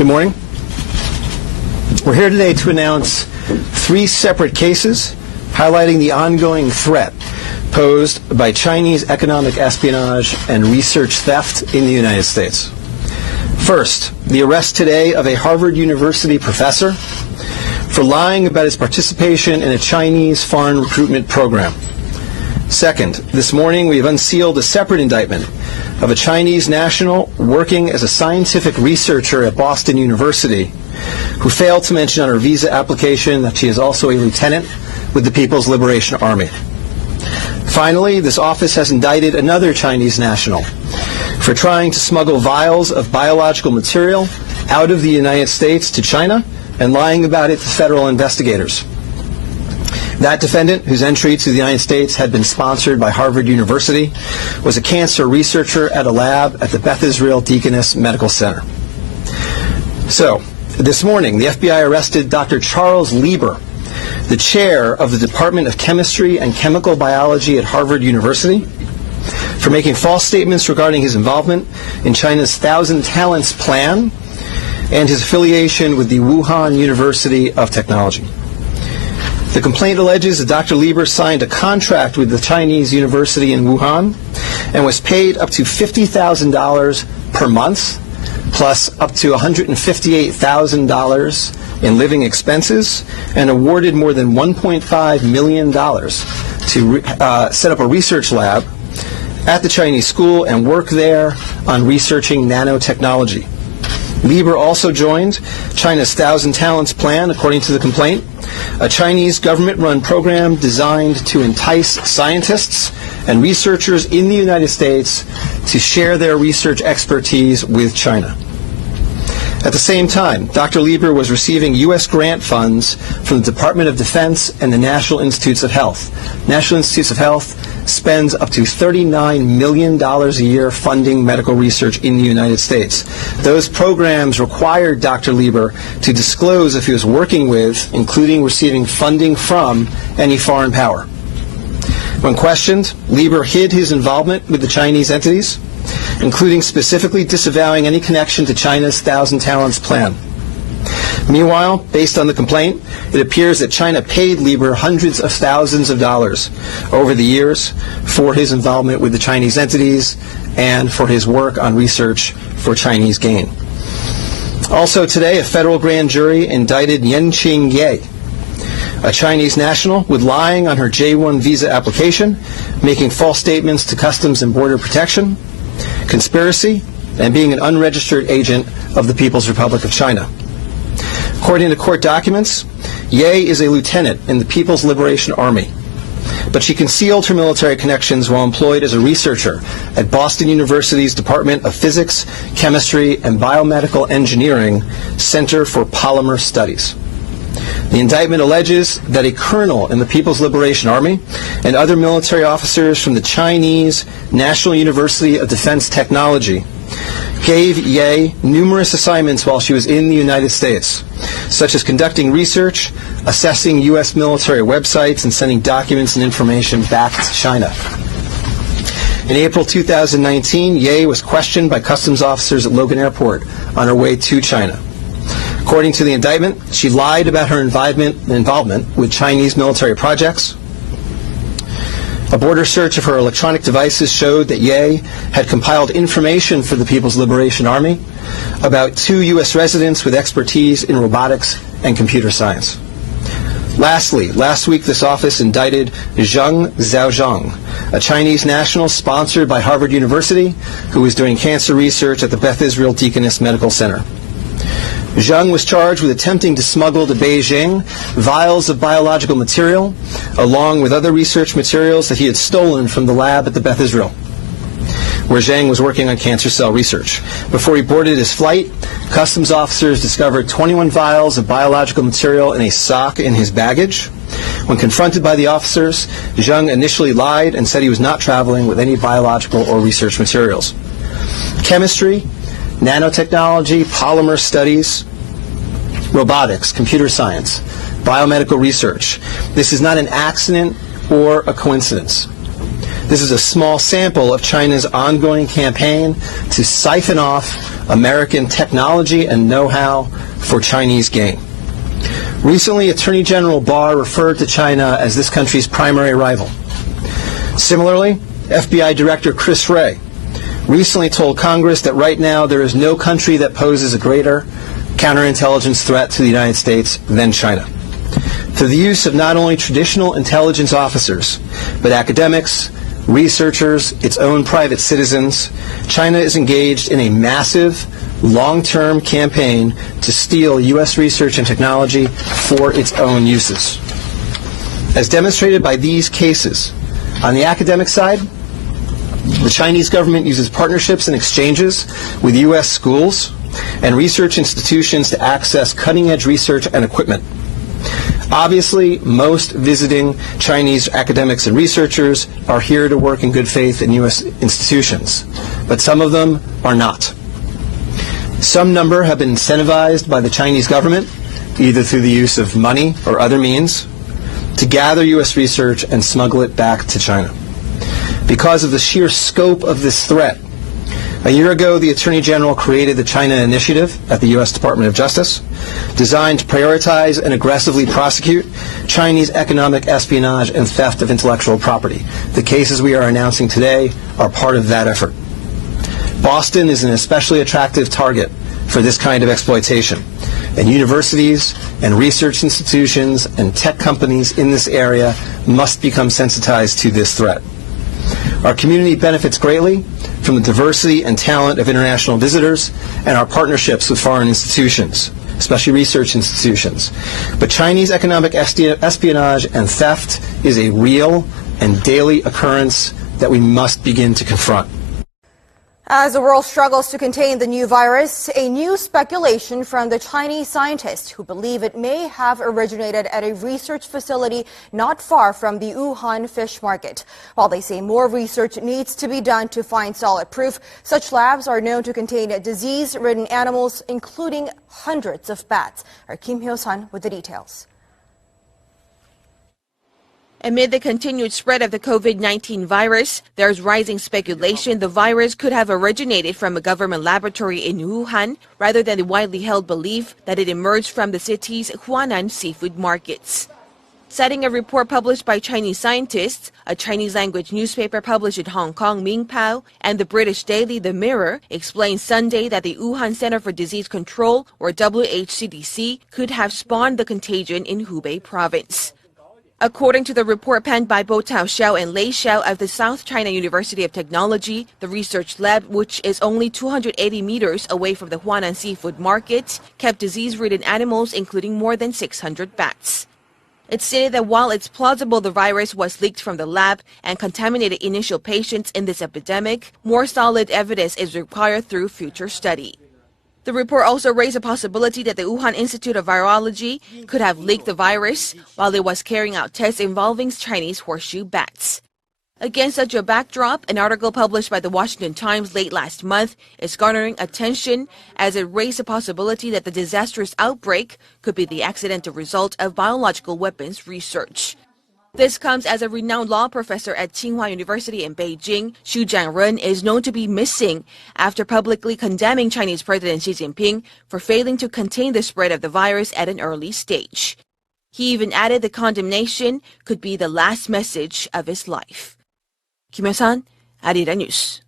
Good morning. We're here today to announce 3 separate cases highlighting the ongoing threat posed by Chinese economic espionage and research theft in the United States. First, the arrest today of a Harvard University professor for lying about his participation in a Chinese foreign recruitment program. Second, this morning we have unsealed a separate indictment of a Chinese national working as a scientific researcher at Boston University who failed to mention on her visa application that she is also a lieutenant with the People's Liberation Army. Finally, this office has indicted another Chinese national for trying to smuggle vials of biological material out of the United States to China and lying about it to federal investigators. That defendant, whose entry to the United States had been sponsored by Harvard University, was a cancer researcher at a lab at the Beth Israel Deaconess Medical Center. So, this morning, the FBI arrested Dr. Charles Lieber, the chair of the Department of Chemistry and Chemical Biology at Harvard University, for making false statements regarding his involvement in China's Thousand Talents Plan and his affiliation with the Wuhan University of Technology. The complaint alleges that Dr. Lieber signed a contract with the Chinese university in Wuhan and was paid up to $50,000 per month, plus up to $158,000 in living expenses, and awarded more than $1.5 million to set up a research lab at the Chinese school and work there on researching nanotechnology. Lieber also joined China's Thousand Talents Plan, according to the complaint, a Chinese government-run program designed to entice scientists and researchers in the United States to share their research expertise with China. At the same time, Dr. Lieber was receiving U.S. grant funds from the Department of Defense and the National Institutes of Health. National Institutes of Health spends up to $39 million a year funding medical research in the United States. Those programs required Dr. Lieber to disclose if he was working with, including receiving funding from, any foreign power. When questioned, Lieber hid his involvement with the Chinese entities, including specifically disavowing any connection to China's Thousand Talents Plan. Meanwhile, based on the complaint, it appears that China paid Lieber hundreds of thousands of dollars over the years for his involvement with the Chinese entities and for his work on research for Chinese gain. Also today, a federal grand jury indicted Yanqing Ye, a Chinese national, with lying on her J-1 visa application, making false statements to Customs and Border Protection, conspiracy, and being an unregistered agent of the People's Republic of China. According to court documents, Ye is a lieutenant in the People's Liberation Army, but she concealed her military connections while employed as a researcher at Boston University's Department of Physics, Chemistry, and Biomedical Engineering Center for Polymer Studies. The indictment alleges that a colonel in the People's Liberation Army and other military officers from the Chinese National University of Defense Technology gave Ye numerous assignments while she was in the United States, such as conducting research, assessing U.S. military websites, and sending documents and information back to China. In April 2019, Ye was questioned by customs officers at Logan Airport on her way to China. According to the indictment, she lied about her involvement with Chinese military projects. A border search of her electronic devices showed that Ye had compiled information for the People's Liberation Army about 2 U.S. residents with expertise in robotics and computer science. Lastly, last week this office indicted Zheng Zhaozhang, a Chinese national sponsored by Harvard University who was doing cancer research at the Beth Israel Deaconess Medical Center. Zheng was charged with attempting to smuggle to Beijing vials of biological material, along with other research materials that he had stolen from the lab at the Beth Israel, where Zheng was working on cancer cell research. Before he boarded his flight, customs officers discovered 21 vials of biological material in a sock in his baggage. When confronted by the officers, Zheng initially lied and said he was not traveling with any biological or research materials. Chemistry, nanotechnology, polymer studies, robotics, computer science, biomedical research. This is not an accident or a coincidence. This is a small sample of China's ongoing campaign to siphon off American technology and know-how for Chinese gain. Recently, Attorney General Barr referred to China as this country's primary rival. Similarly, FBI Director Chris Wray recently told Congress that right now there is no country that poses a greater counterintelligence threat to the United States than China. Through the use of not only traditional intelligence officers, but academics, researchers, its own private citizens, China is engaged in a massive, long-term campaign to steal U.S. research and technology for its own uses. As demonstrated by these cases, on the academic side, the Chinese government uses partnerships and exchanges with U.S. schools and research institutions to access cutting-edge research and equipment. Obviously, most visiting Chinese academics and researchers are here to work in good faith in U.S. institutions, but some of them are not. Some number have been incentivized by the Chinese government, either through the use of money or other means, to gather U.S. research and smuggle it back to China. Because of the sheer scope of this threat, a year ago, the Attorney General created the China Initiative at the U.S. Department of Justice, designed to prioritize and aggressively prosecute Chinese economic espionage and theft of intellectual property. The cases we are announcing today are part of that effort. Boston is an especially attractive target for this kind of exploitation, and universities and research institutions and tech companies in this area must become sensitized to this threat. Our community benefits greatly from the diversity and talent of international visitors and our partnerships with foreign institutions, especially research institutions. But Chinese economic espionage and theft is a real and daily occurrence that we must begin to confront. As the world struggles to contain the new virus, a new speculation from the Chinese scientists who believe it may have originated at a research facility not far from the Wuhan fish market. While they say more research needs to be done to find solid proof, such labs are known to contain disease-ridden animals, including hundreds of bats. Our Kim Hyo-sun with the details. Amid the continued spread of the COVID-19 virus, there's rising speculation the virus could have originated from a government laboratory in Wuhan, rather than the widely held belief that it emerged from the city's Huanan seafood markets. Citing a report published by Chinese scientists, a Chinese-language newspaper published in Hong Kong, Mingpao, and the British daily The Mirror, explained Sunday that the Wuhan Center for Disease Control, or WHCDC, could have spawned the contagion in Hubei province. According to the report penned by Bo Tao Xiao and Lei Xiao of the South China University of Technology, the research lab, which is only 280 meters away from the Huanan seafood market, kept disease-ridden animals, including more than 600 bats. It stated that while it's plausible the virus was leaked from the lab and contaminated initial patients in this epidemic, more solid evidence is required through future study. The report also raised a possibility that the Wuhan Institute of Virology could have leaked the virus while it was carrying out tests involving Chinese horseshoe bats. Against such a backdrop, an article published by the Washington Times late last month is garnering attention as it raised the possibility that the disastrous outbreak could be the accidental result of biological weapons research. This comes as a renowned law professor at Tsinghua University in Beijing, Xu Jianren, is known to be missing after publicly condemning Chinese President Xi Jinping for failing to contain the spread of the virus at an early stage. He even added the condemnation could be the last message of his life. Kim Hyo-sun, Arirang News.